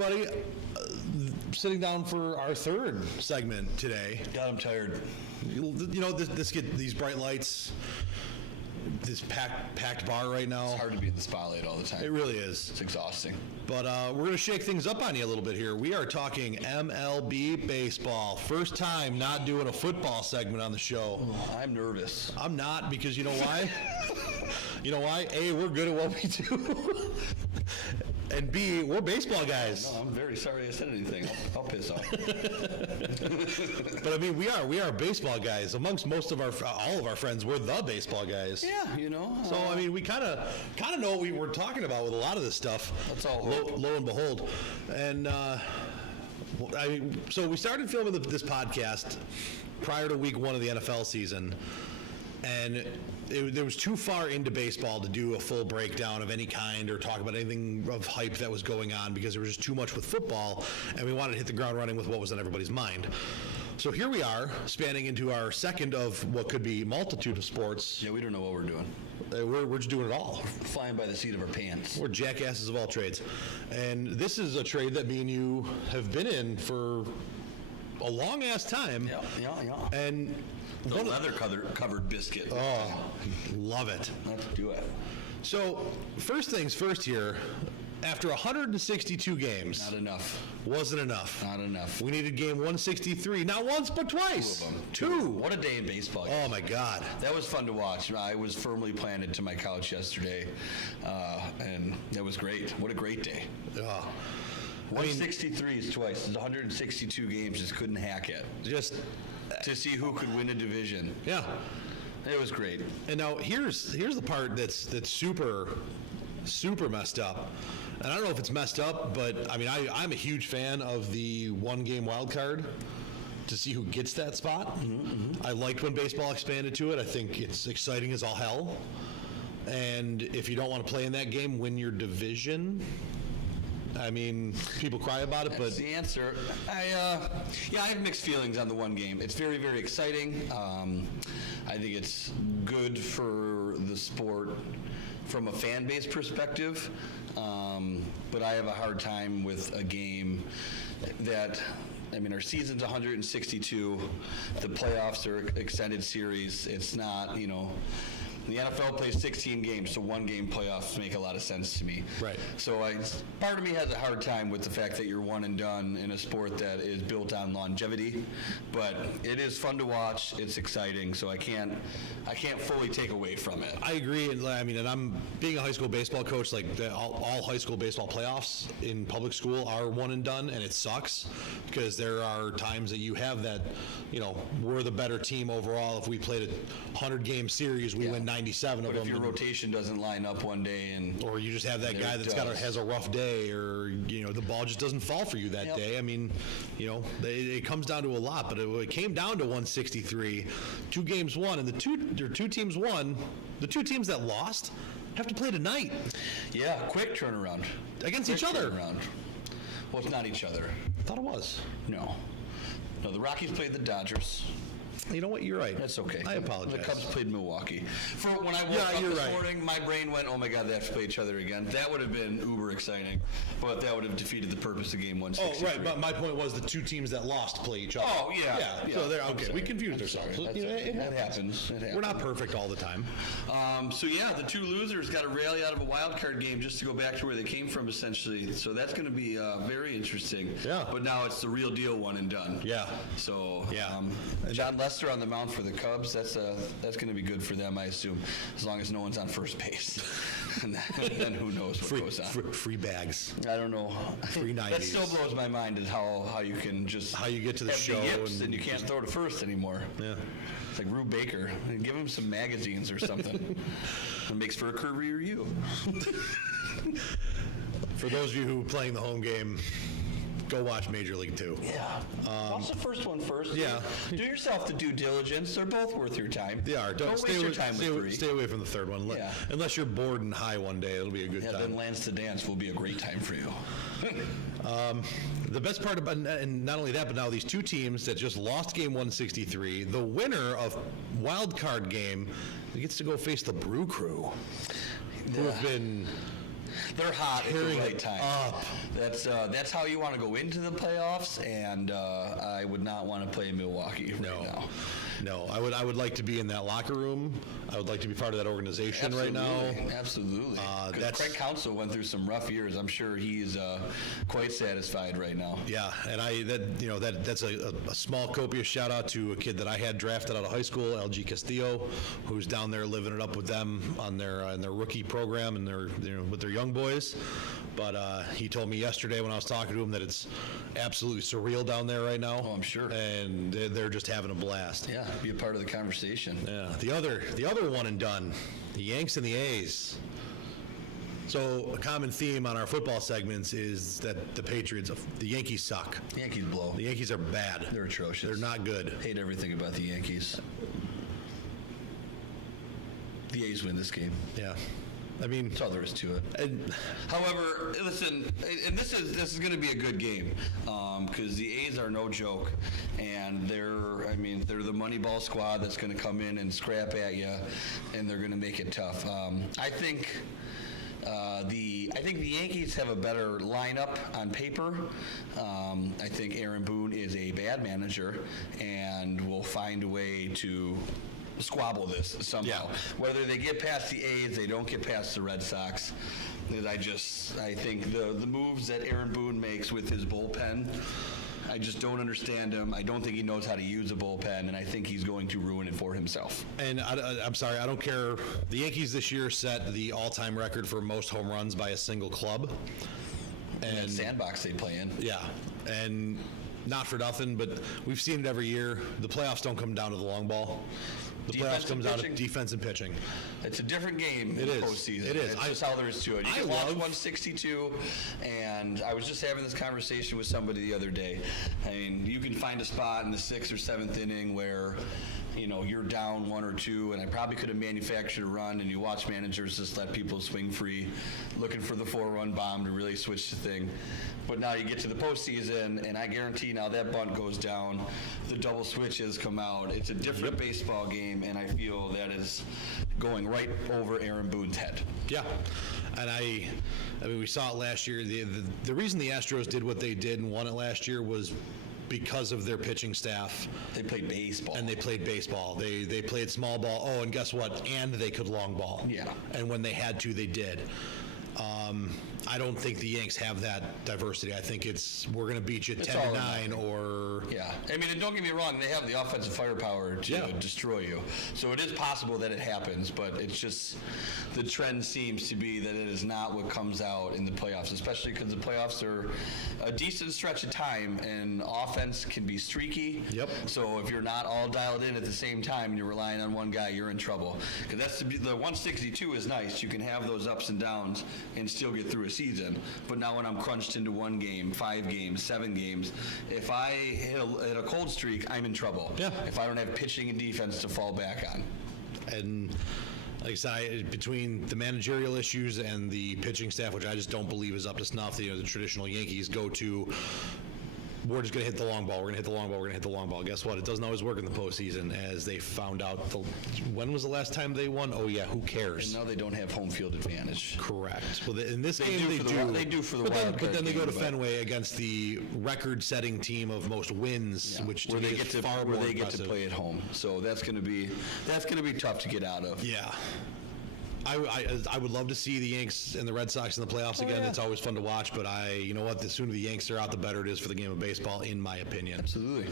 everybody. Sitting down for our third segment today. God, I'm tired. You know, these bright lights, this packed bar right now. It's hard to be in the spotlight all the time. It really is. It's exhausting. But we're going to shake things up on you a little bit here. We are talking MLB baseball. First time not doing a football segment on the show. I'm nervous. I'm not, because you know why? You know why? A, we're good at what we do. And B, we're baseball guys. No, I'm very sorry I said anything. I'll piss off. But I mean, we are baseball guys. Amongst all of our friends, we're the baseball guys. Yeah, you know. So I mean, we kind of know what we were talking about with a lot of this stuff. That's all. Lo and behold, and I mean, so we started filming this podcast prior to week 1 of the NFL season, and there was too far into baseball to do a full breakdown of any kind or talk about anything of hype that was going on, because there was just too much with football, and we wanted to hit the ground running with what was on everybody's mind. So here we are, spanning into our second of what could be multitude of sports. Yeah, we don't know what we're doing. We're just doing it all. We're flying by the seat of our pants. We're jackasses of all trades. And this is a trade that me and you have been in for a long-ass time. Yeah. And the leather-covered biscuit. Oh, love it. Let's do it. So, first things first here. After 162 games. Not enough. Wasn't enough. Not enough. We needed game 163. Not once, but twice. 2 of them. Two. What a day in baseball. Oh, my God. That was fun to watch. I was firmly planted to my couch yesterday, and that was great. What a great day. 163 is twice. It's 162 games. Just couldn't hack it. Just to see who could win a division. Yeah. It was great. And now here's the part that's super messed up. And I don't know if it's messed up, but I mean, I'm a huge fan of the 1-game wild card to see who gets that spot. Mm-hmm. I liked when baseball expanded to it. I think it's exciting as all hell. And if you don't want to play in that game, win your division. I mean, people cry about it, but that's the answer. I have mixed feelings on the 1 game. It's very, very exciting. I think it's good for the sport from a fan base perspective, but I have a hard time with a game that, I mean, our season's 162. The playoffs are extended series. It's not, you know, the NFL plays 16 games, so 1-game playoffs make a lot of sense to me. Right. So part of me has a hard time with the fact that you're one and done in a sport that is built on longevity, but it is fun to watch. It's exciting, so I can't fully take away from it. I agree. And I mean, and I'm being a high school baseball coach. Like all high school baseball playoffs in public school are one and done, and it sucks because there are times that you have that, you know, we're the better team overall. If we played a 100-game series, we win 97 of them. But if your rotation doesn't line up one day, or you just have that guy that's has a rough day, or you know, the ball just doesn't fall for you that day. I mean, you know, it comes down to a lot. But it came down to 163, 2 games won, and the two teams won. The 2 teams that lost have to play tonight. Yeah, quick turnaround against each other. Well, it's not each other. I thought it was. No, the Rockies played the Dodgers. You know what? You're right. That's okay. I apologize. The Cubs played Milwaukee. When I woke up this morning, my brain went, oh my God, they have to play each other again. That would have been uber exciting, but that would have defeated the purpose of game 163. Oh, right. But my point was the 2 teams that lost play each other. Oh, yeah. So there, okay. We confused ourselves. It happens. We're not perfect all the time. So yeah, the 2 losers got to rally out of a wild card game just to go back to where they came from, essentially. So that's going to be very interesting. Yeah. But now it's the real deal, one and done. Yeah. So John Lester on the mound for the Cubs, that's going to be good for them, I assume, as long as no one's on first base. And then who knows what goes on. Free bags. I don't know. Free 90s. That still blows my mind is how you can just how you get to the show and you can't throw to first anymore. Yeah. It's like Rube Baker. Give him some magazines or something. It makes for a career you. For those of you who are playing the home game, go watch Major League 2. Yeah. Watch the first one first. Yeah. Do yourself the due diligence. They're both worth your time. They are. Don't waste your time with 3. Stay away from the third one. Yeah. Unless you're bored and high one day, it'll be a good time. Then Lance the Dance will be a great time for you. The best part about, and not only that, but now these 2 teams that just lost game 163, the winner of wild card game gets to go face the Brew Crew, who have been They're hot at the Tearing right it time. up. That's how you want to go into the playoffs, and I would not want to play in Milwaukee right now. No, I would like to be in that locker room. I would like to be part of that organization right now. Absolutely. That's Craig Counsell went through some rough years. I'm sure he's quite satisfied right now. Yeah, and that's a small copious shout out to a kid that I had drafted out of high school, LG Castillo, who's down there living it up with them on their rookie program and with their young boys. But he told me yesterday when I was talking to him that it's absolutely surreal down there right now. Oh, I'm sure. And they're just having a blast. Yeah, be a part of the conversation. Yeah. The other one and done, the Yanks and the A's. So a common theme on our football segments is that the Yankees suck. Yankees blow. The Yankees are bad. They're atrocious. They're not good. Hate everything about the Yankees. The A's win this game. Yeah. I mean, that's all there is to it. However, listen, and this is going to be a good game because the A's are no joke, and they're the Moneyball squad that's going to come in and scrap at you, and they're going to make it tough. I think the Yankees have a better lineup on paper. I think Aaron Boone is a bad manager and will find a way to squabble this somehow. Yeah. Whether they get past the A's, they don't get past the Red Sox. I think the moves that Aaron Boone makes with his bullpen, I just don't understand him. I don't think he knows how to use a bullpen, and I think he's going to ruin it for himself. And I'm sorry, I don't care. The Yankees this year set the all-time record for most home runs by a single club. And that sandbox they play in. Yeah, and not for nothing, but we've seen it every year. The playoffs don't come down to the long ball. The playoffs comes out of defense and pitching. It's a different game in the postseason. It is. It's just how there is to it. You can watch 162, and I was just having this conversation with somebody the other day. I mean, you can find a spot in the 6th or 7th inning where, you're down 1 or 2, and I probably could have manufactured a run, and you watch managers just let people swing free, looking for the 4-run bomb to really switch the thing. But now you get to the postseason, and I guarantee now that bunt goes down, the double switches come out. It's a different baseball game, and I feel that is going right over Aaron Boone's head. Yeah, and I mean, we saw it last year. The reason the Astros did what they did and won it last year was because of their pitching staff. They played baseball. And they played baseball. They played small ball. Oh, and guess what? And they could long ball. Yeah. And when they had to, they did. I don't think the Yanks have that diversity. I think we're going to beat you 10-9 or... Yeah. I mean, and don't get me wrong, they have the offensive firepower to destroy you. So it is possible that it happens, but it's just the trend seems to be that it is not what comes out in the playoffs, especially because the playoffs are a decent stretch of time, and offense can be streaky. Yep. So if you're not all dialed in at the same time and you're relying on one guy, you're in trouble. Because the 162 is nice. You can have those ups and downs and still get through a season. But now when I'm crunched into 1 game, 5 games, 7 games, if I hit a cold streak, I'm in trouble. Yeah. If I don't have pitching and defense to fall back on. And like I said, between the managerial issues and the pitching staff, which I just don't believe is up to snuff, the traditional Yankees go to, we're just going to hit the long ball. We're going to hit the long ball. We're going to hit the long ball. Guess what? It doesn't always work in the postseason, as they found out. When was the last time they won? Oh, yeah, who cares? And now they don't have home field advantage. Correct. Well, in this game, they do. They do for the wild card. But then they go to Fenway against the record-setting team of most wins, which to me is far more impressive. Where they get to play at home. So that's going to be tough to get out of. Yeah. I would love to see the Yanks and the Red Sox in the playoffs again. Yeah. It's always fun to watch, but you know what? The sooner the Yanks are out, the better it is for the game of baseball, in my opinion. Absolutely.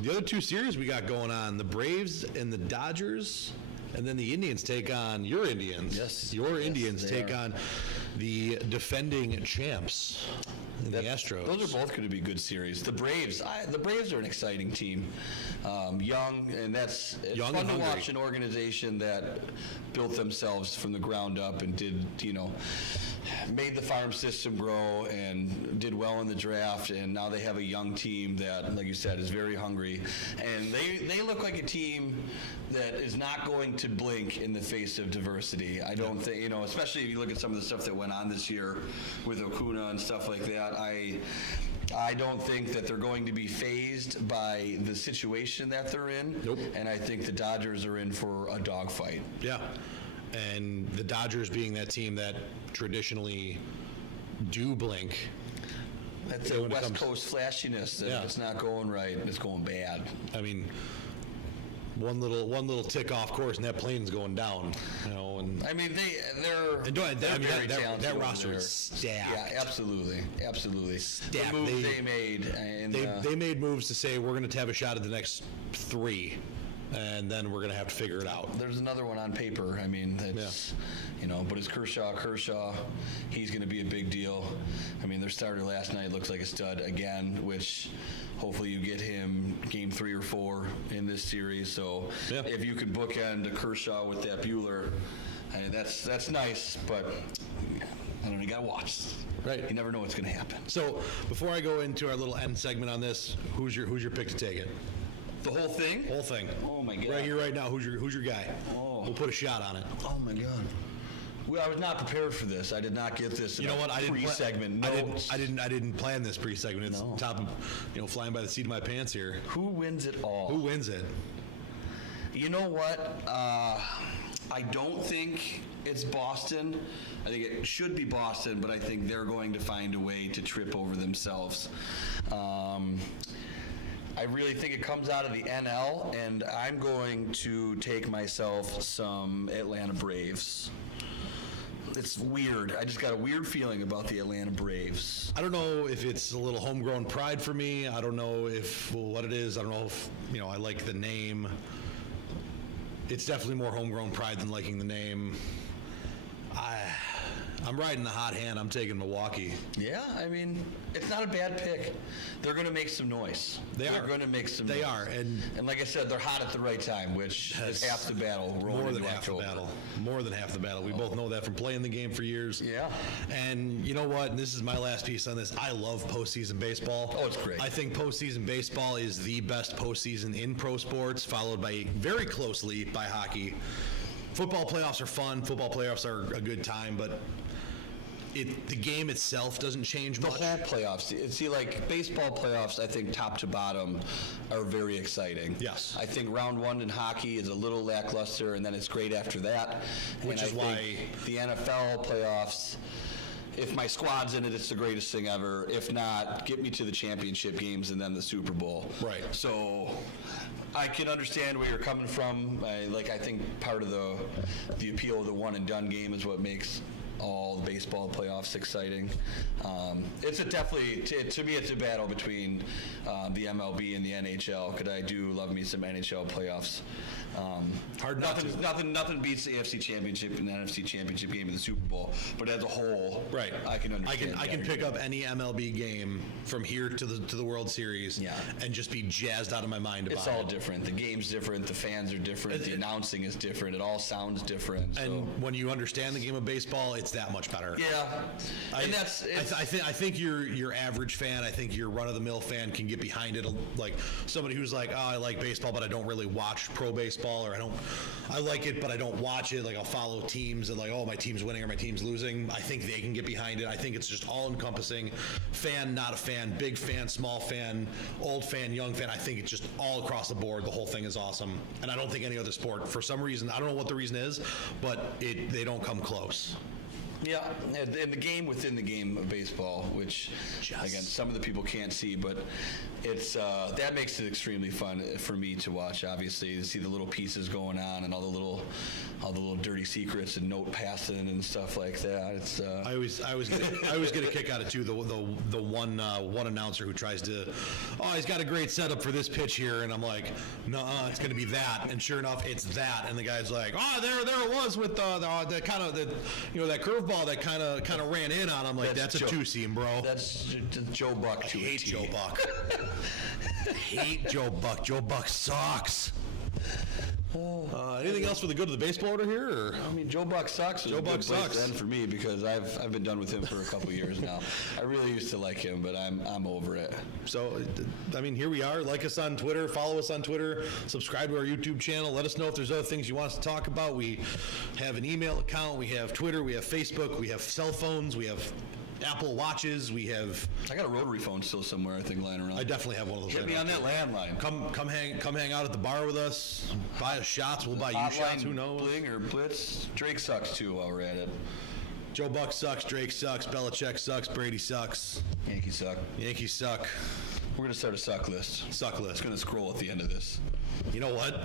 The other 2 series we got going on, the Braves and the Dodgers, and then the Indians take on your Indians. Yes. Your Indians take on the defending champs, the Astros. Those are both going to be good series. The Braves are an exciting team. Young, and it's young fun and to hungry. watch an organization that built themselves from the ground up and made the farm system grow and did well in the draft, and now they have a young team that, like you said, is very hungry. And they look like a team that is not going to blink in the face of diversity. I don't think, especially if you look at some of the stuff that went on this year with Acuna and stuff like that, I don't think that they're going to be fazed by the situation that they're in. Nope. And I think the Dodgers are in for a dogfight. Yeah. and the Dodgers being that team that traditionally do blink. That's a West Coast flashiness. That if it's not going right, it's going bad. I mean, one little tick off course, and that plane's going down. And I mean, they're very talented. That roster is stacked. Yeah, absolutely. Stacked. The moves they made, and they made moves to say we're going to have a shot at the next 3. And then we're going to have to figure it out. There's another one on paper. I mean, it's, but it's Kershaw, he's going to be a big deal. I mean, their starter last night looks like a stud again, which hopefully you get him game 3 or 4 in this series. So if you could bookend a Kershaw with that Buehler, that's nice, but I don't know, you got to watch. Right. You never know what's going to happen. So before I go into our little end segment on this, who's your pick to take it? The whole thing? Whole thing. Oh my God. Right here, right now. Who's your guy? Oh. We'll put a shot on it. Oh my God. Well, I was not prepared for this. I did not get this. You know what? I didn't pre-segment. I didn't plan this pre-segment. It's top of, flying by the seat of my pants here. Who wins it all? Who wins it? You know what? I don't think it's Boston. I think it should be Boston, but I think they're going to find a way to trip over themselves. I really think it comes out of the NL, and I'm going to take myself some Atlanta Braves. It's weird. I just got a weird feeling about the Atlanta Braves. I don't know if it's a little homegrown pride for me. I don't know what it is. I don't know if, I like the name. It's definitely more homegrown pride than liking the name. I'm riding the hot hand. I'm taking Milwaukee. Yeah, I mean, it's not a bad pick. They're going to make some noise. They're going to make some noise. They are. And like I said, they're hot at the right time, which is half the battle. More than half the battle. More than half the battle. We both know that from playing the game for years. Yeah. And you know what? And this is my last piece on this. I love postseason baseball. Oh, it's great. I think postseason baseball is the best postseason in pro sports, followed by very closely by hockey. Football playoffs are fun. Football playoffs are a good time, but the game itself doesn't change much. The whole playoffs. See, like baseball playoffs, I think top to bottom are very exciting. Yes. I think round 1 in hockey is a little lackluster, and then it's great after that. Which is why the NFL playoffs, if my squad's in it, it's the greatest thing ever. If not, get me to the championship games and then the Super Bowl. Right. So I can understand where you're coming from. I think part of the appeal of the one and done game is what makes all the baseball playoffs exciting. It's to me, it's a battle between the MLB and the NHL, because I do love me some NHL playoffs. Nothing beats the AFC Championship and the NFC Championship game in the Super Bowl, but as a whole, right, I can understand. I can pick up any MLB game from here to the World Series, and just be jazzed out of my mind about it. It's all different. The game's different. The fans are different. The announcing is different. It all sounds different. And when you understand the game of baseball, it's that much better. Yeah, and I think your average fan, I think your run-of-the-mill fan can get behind it. Like somebody who's like, I like baseball, but I don't really watch pro baseball, or I like it, but I don't watch it. Like I'll follow teams and like, my team's winning or my team's losing. I think they can get behind it. I think it's just all-encompassing. Fan, not a fan, big fan, small fan, old fan, young fan. I think it's just all across the board. The whole thing is awesome, and I don't think any other sport, for some reason, I don't know what the reason is, but they don't come close. Yeah, and the game within the game of baseball, which again some of the people can't see, but it's that makes it extremely fun for me to watch. Obviously, to see the little pieces going on and all the little dirty secrets and note passing and stuff like that. It's I always get a kick out of too. The one announcer who tries to, he's got a great setup for this pitch here, and I'm like, no, it's going to be that, and sure enough, it's that, and the guy's like, there it was with the kind of that curveball that kind of ran in on him. Like that's a two-seam, bro. That's Joe Buck. I hate Joe Buck. I hate Joe Buck. Joe Buck sucks. Anything else for the good of the baseball order here? Or? I mean, Joe Buck sucks. Joe Buck sucks. To end for me, because I've been done with him for a couple years now. I really used to like him, but I'm over it. So, I mean, here we are. Like us on Twitter. Follow us on Twitter. Subscribe to our YouTube channel. Let us know if there's other things you want us to talk about. We have an email account. We have Twitter. We have Facebook. We have cell phones. We have Apple Watches. We have. I got a rotary phone still somewhere, I think, lying around. I definitely have one of those. Hit me on that landline. Come hang out at the bar with us. Buy us shots. We'll buy you shots. Who knows? Bling or Blitz. Drake sucks too while we're at it. Joe Buck sucks. Drake sucks. Belichick sucks. Brady sucks. Yankees suck. Yankees suck. We're gonna start a suck list. Suck list. It's gonna scroll at the end of this. You know what?